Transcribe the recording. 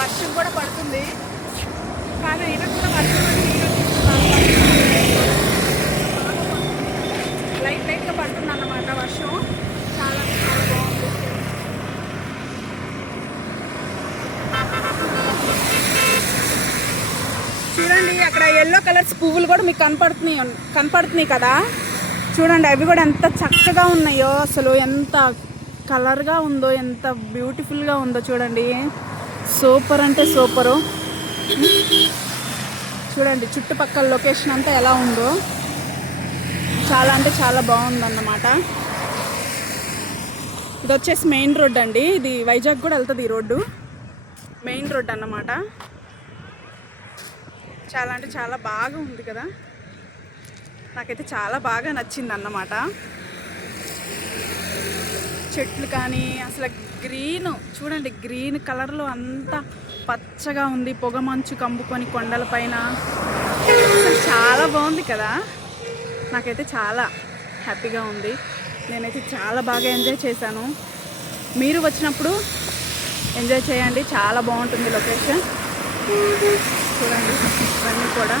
వర్షం కూడా పడుతుంది, కానీ అయినా కూడా వర్షం లైట్ లైట్గా పడుతుంది అన్నమాట వర్షం. చాలా చాలా బాగుంది. చూడండి అక్కడ ఎల్లో కలర్స్ పువ్వులు కూడా మీకు కనపడుతున్నాయి కదా. చూడండి అవి కూడా ఎంత చక్కగా ఉన్నాయో, అసలు ఎంత కలర్గా ఉందో, ఎంత బ్యూటిఫుల్గా ఉందో చూడండి. సూపర్ అంటే సూపరు. చూడండి చుట్టుపక్కల లొకేషన్ అంతా ఎలా ఉందో, చాలా అంటే చాలా బాగుందన్నమాట. ఇది వచ్చేసి మెయిన్ రోడ్ అండి. ఇది వైజాగ్ కూడా వెళ్తుంది ఈ రోడ్డు, మెయిన్ రోడ్ అన్నమాట. చాలా అంటే చాలా బాగా ఉంది కదా, నాకైతే చాలా బాగా నచ్చింది అన్నమాట. చెట్లు కానీ అసలు గ్రీన్ చూడండి, గ్రీన్ కలర్లో అంతా పచ్చగా ఉంది. పొగ మంచు కంపుకొని కొండల పైన అసలు చాలా బాగుంది కదా. నాకైతే చాలా హ్యాపీగా ఉంది. నేనైతే చాలా బాగా ఎంజాయ్ చేశాను. మీరు వచ్చినప్పుడు ఎంజాయ్ చేయండి, చాలా బాగుంటుంది లొకేషన్. చూడండి ఇవన్నీ కూడా